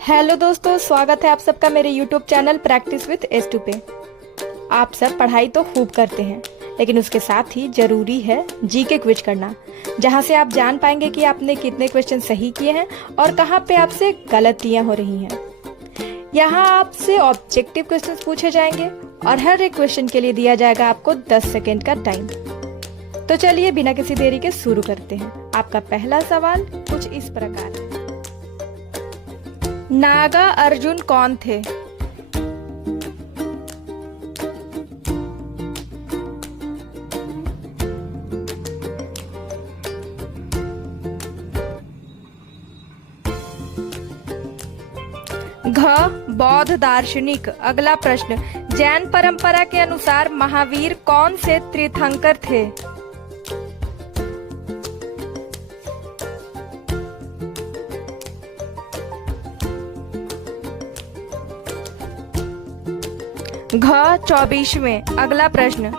Hello दोस्तों, स्वागत है आप सबका मेरे YouTube channel practice with S2 पे। आप सब पढ़ाई तो खूब करते हैं, लेकिन उसके साथ ही जरूरी है जीके क्विज करना, जहां से आप जान पाएंगे कि आपने कितने क्वेश्चन सही किए हैं और कहां पे आपसे गलतियां हो रही हैं। यहाँ आपसे ऑब्जेक्टिव क्वेश्चंस पूछे जाएंगे और हर एक क्वेश्चन के लिए दिया जाएगा आपको 10 सेकेंड का टाइम। तो चलिए बिना किसी देरी के शुरू करते हैं। आपका पहला सवाल कुछ इस प्रकार है। नागा अर्जुन कौन थे? घ बौद्ध दार्शनिक। अगला प्रश्न, जैन परंपरा के अनुसार महावीर कौन से तीर्थंकर थे? घ 24वें। अगला प्रश्न,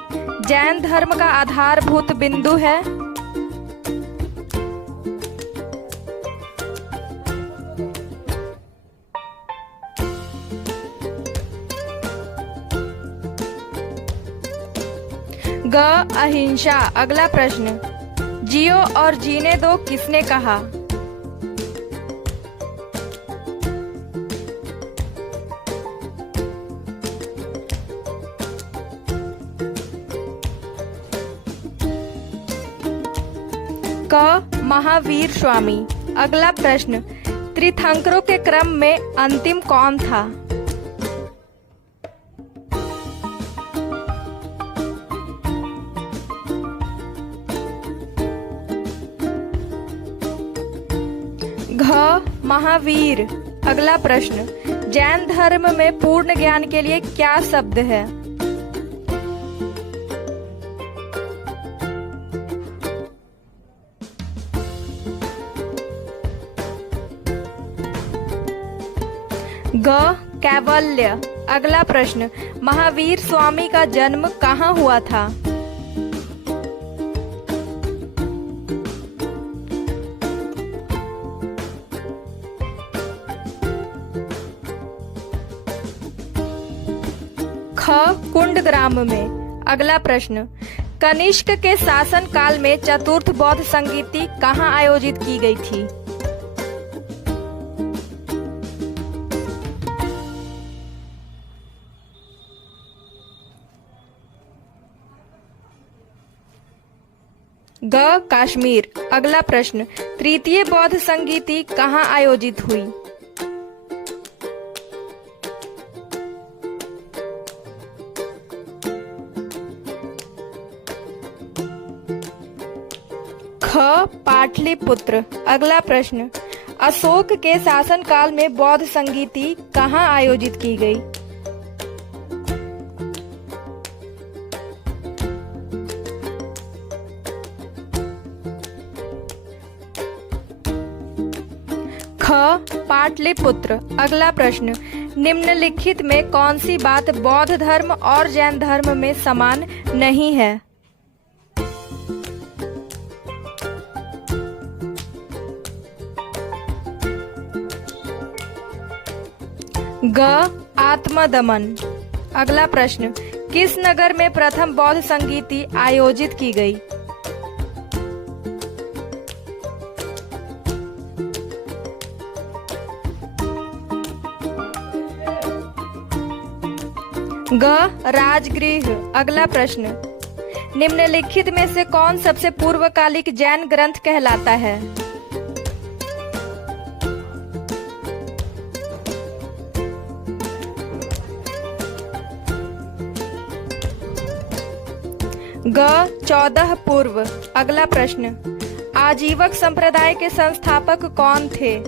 जैन धर्म का आधारभूत बिंदु है? ग अहिंसा। अगला प्रश्न, जियो और जीने दो किसने कहा? क महावीर स्वामी। अगला प्रश्न, तीर्थंकरों के क्रम में अंतिम कौन था? घ महावीर। अगला प्रश्न, जैन धर्म में पूर्ण ज्ञान के लिए क्या शब्द है? ग कैवल्य। अगला प्रश्न, महावीर स्वामी का जन्म कहाँ हुआ था? ख कुंडग्राम में। अगला प्रश्न, कनिष्क के शासन काल में चतुर्थ बौद्ध संगीति कहाँ आयोजित की गई थी? ग कश्मीर। अगला प्रश्न, तृतीय बौद्ध संगीति कहाँ आयोजित हुई? ख पाटलिपुत्र। अगला प्रश्न, अशोक के शासन काल में बौद्ध संगीति कहाँ आयोजित की गई? ख पाटलिपुत्र। अगला प्रश्न, निम्नलिखित में कौन सी बात बौद्ध धर्म और जैन धर्म में समान नहीं है? ग आत्मदमन। अगला प्रश्न, किस नगर में प्रथम बौद्ध संगीति आयोजित की गई? ग राजगृह। अगला प्रश्न, निम्नलिखित में से कौन सबसे पूर्वकालिक जैन ग्रंथ कहलाता है? ग 14 पूर्व। अगला प्रश्न, आजीवक संप्रदाय के संस्थापक कौन थे?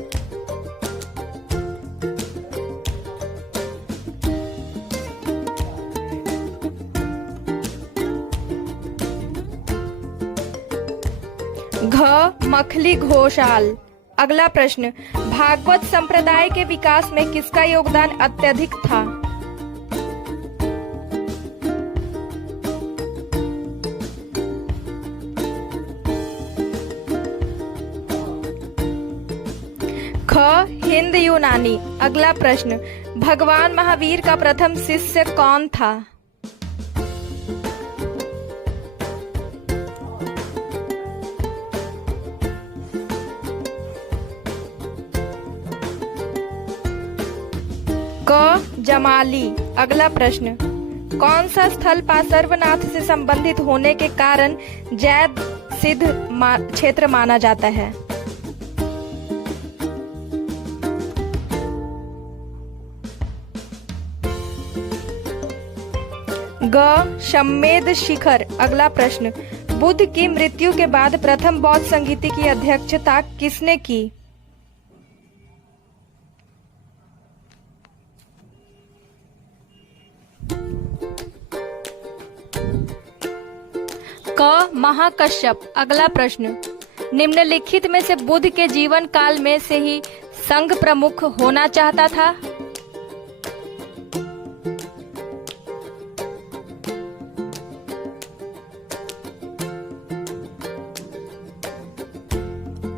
घ मखली घोषाल। अगला प्रश्न, भागवत संप्रदाय के विकास में किसका योगदान अत्यधिक था? ख हिंद यूनानी। अगला प्रश्न, भगवान महावीर का प्रथम शिष्य कौन था? क जमाली। अगला प्रश्न, कौन सा स्थल पार्श्वनाथ से संबंधित होने के कारण जैद सिद्ध क्षेत्र माना जाता है? ग शम्मेद शिखर। अगला प्रश्न, बुद्ध की मृत्यु के बाद प्रथम बौद्ध संगीति की अध्यक्षता किसने की? क महाकश्यप। अगला प्रश्न, निम्नलिखित में से बुद्ध के जीवन काल में से ही संघ प्रमुख होना चाहता था?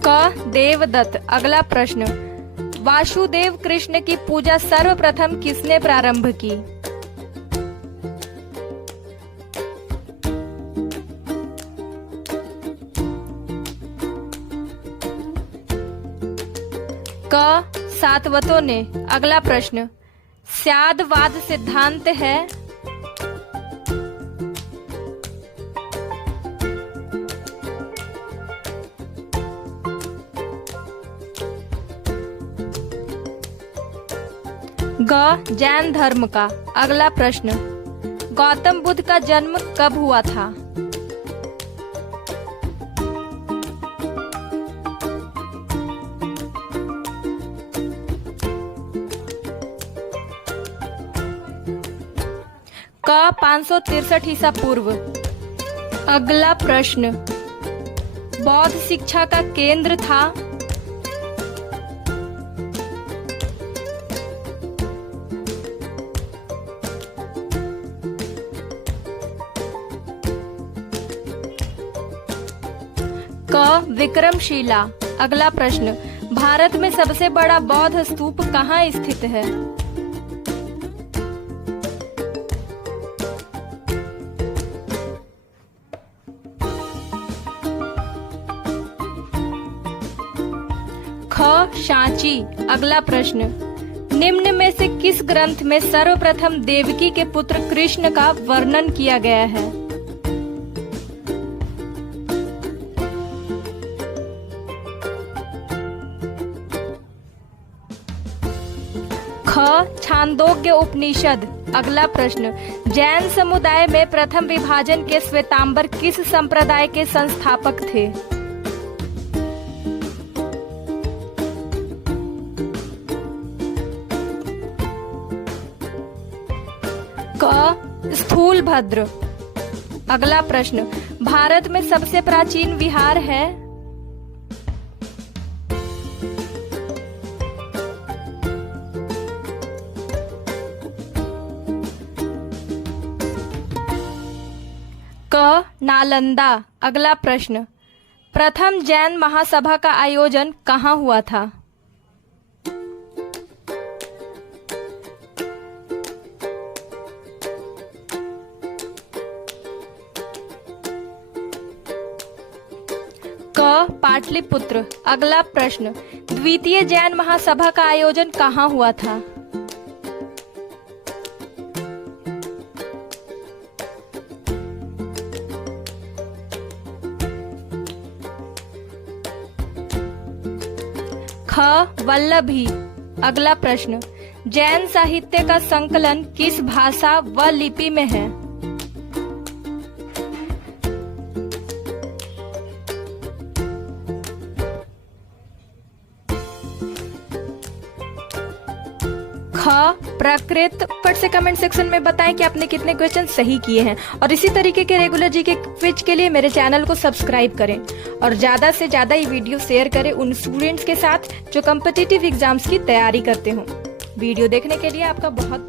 क देवदत्त। अगला प्रश्न, वासुदेव कृष्ण की पूजा सर्वप्रथम किसने प्रारंभ की? क सातवतों ने। अगला प्रश्न, स्यादवाद सिद्धांत है? ग जैन धर्म का। अगला प्रश्न, गौतम बुद्ध का जन्म कब हुआ था? क 563 ईसा पूर्व। अगला प्रश्न, बौद्ध शिक्षा का केंद्र था? क विक्रमशिला। अगला प्रश्न, भारत में सबसे बड़ा बौद्ध स्तूप कहाँ स्थित है? ख सांची। अगला प्रश्न, निम्न में से किस ग्रंथ में सर्वप्रथम देवकी के पुत्र कृष्ण का वर्णन किया गया है? ख छांदोग्य उपनिषद। अगला प्रश्न, जैन समुदाय में प्रथम विभाजन के श्वेतांबर किस संप्रदाय के संस्थापक थे? क स्थूलभद्र। अगला प्रश्न, भारत में सबसे प्राचीन विहार है? क नालंदा। अगला प्रश्न, प्रथम जैन महासभा का आयोजन कहाँ हुआ था? क पाटलिपुत्र। अगला प्रश्न, द्वितीय जैन महासभा का आयोजन कहाँ हुआ था? ख वल्लभी। अगला प्रश्न, जैन साहित्य का संकलन किस भाषा व लिपि में है? ख प्राकृत। फट से कमेंट सेक्शन में बताएं कि आपने कितने क्वेश्चन सही किए हैं और इसी तरीके के रेगुलर जीके क्विज के लिए मेरे चैनल को सब्सक्राइब करें और ज्यादा से ज्यादा ये वीडियो शेयर करें उन स्टूडेंट्स के साथ जो कॉम्पिटिटिव एग्जाम्स की तैयारी करते हो। वीडियो देखने के लिए आपका बहुत